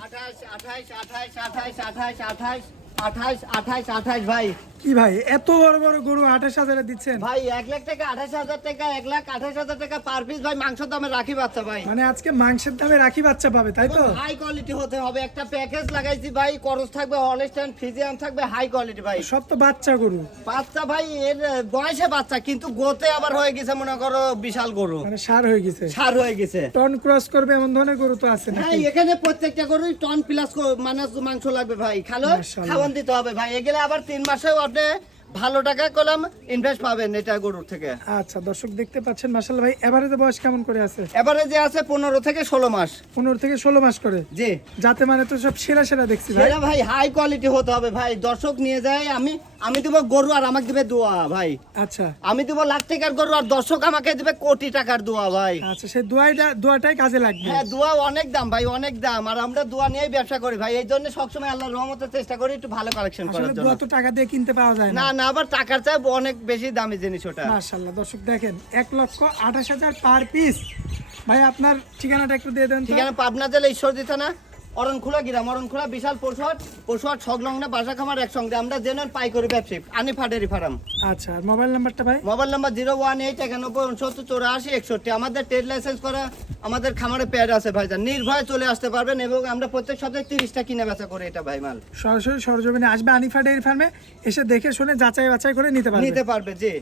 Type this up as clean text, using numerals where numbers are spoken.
28 ভাই। কি ভাই এত বড় বড় গরু 28,000 দিচ্ছেন? ভাই 1 লাখ টাকা 28,000 টাকা 1,28,000 টাকা পার পিস ভাই। মাংস দামে রাখি বাচ্চা ভাই। মানে আজকে মাংসের দামে রাখি বাচ্চা পাবে তাই তো? হাই কোয়ালিটি হতে হবে। একটা প্যাকেজ লাগাইছি ভাই, করস থাকবে, হলস্টাইন ফ্রিজিয়ান থাকবে, হাই কোয়ালিটি ভাই। সব তো বাচ্চা গরু, বাচ্চা ভাই, এর বয়সে বাচ্চা কিন্তু গোতে আবার হয়ে গেছে মনে করো বিশাল গরু, মানে সার হয়ে গেছে, সার হয়ে গেছে। টন ক্রস করবে এমন ধরনের গরু তো আছে হ্যাঁ, নাকি? এখানে প্রত্যেকটা গরুই টন প্লাস মানে মাংস লাগবে ভাই। মাশাআল্লাহ। খাওয়ান দিতে হবে ভাই। এগুলো আবার 3 মাসেও আপনি ভালো টাকা কলম ইনভেস্ট পাবেন এটা গরুর থেকে। আচ্ছা দর্শক দেখতে পাচ্ছেন মাশাআল্লাহ ভাই, এভারেজে বয়স কেমন করে আছে? এবারে যে আছে 15 থেকে 16 মাস। 15 থেকে 16 মাস করে। জি, যাতে মানে তো সব সেরা সেরা দেখছি ভাই। সেটা ভাই হাই কোয়ালিটি হতে হবে ভাই। দর্শক নিয়ে যায়, আমি দেব গরু আর আমাকে দিবে দোয়া ভাই। আচ্ছা আমি দেব লাখ টাকার গরু আর দর্শক আমাকে দিবে কোটি টাকার দোয়া ভাই। আচ্ছা, সেই দোয়াটাই কাজে লাগবে। হ্যাঁ, দোয়া অনেক দাম ভাই, অনেক দাম। আর আমরা দোয়া নিয়েই ব্যবসা করি ভাই। এই জন্য সবসময় আল্লাহর রহমতের চেষ্টা করি একটু ভালো কালেকশন আসলে করার জন্য। দোয়া তো টাকা দিয়ে কিনতে পাওয়া যায় না না। না, আবার টাকার চাই অনেক বেশি দামি জিনিস ওটা। মাশাআল্লাহ দর্শক দেখেন 1,28,000 পার পিস। ভাই আপনার ঠিকানাটা একটু দিয়ে দেন তো। ঠিকানা পাবনা জেলা ঈশ্বরদী থানা, অরণখোলা গ্রাম, অরণখোলা বিশাল পশুহাট সংলগ্ন বাসা খামার একসঙ্গে। আমরা জেনুইন পাইকারি ব্যবসায়ী, আনিফা ডেয়ারি ফার্ম। আচ্ছা, আর মোবাইল নাম্বারটা ভাই? Mobile number 01891698481। আমাদের ট্রেড লাইসেন্স করা, আমাদের খামারে প্যাড আছে ভাইজান। নির্ভয়ে চলে আসতে পারবেন এবং আমরা প্রত্যেক সপ্তাহে 30টা কিনে বেচা করে এটা ভাই মাল। সরাসরি সরজমিনে আসবে আনিফা ডেয়ারি ফার্মে, এসে দেখে শুনে যাচাই বাছাই করে নিতে পারবে। নিতে পারবে জি।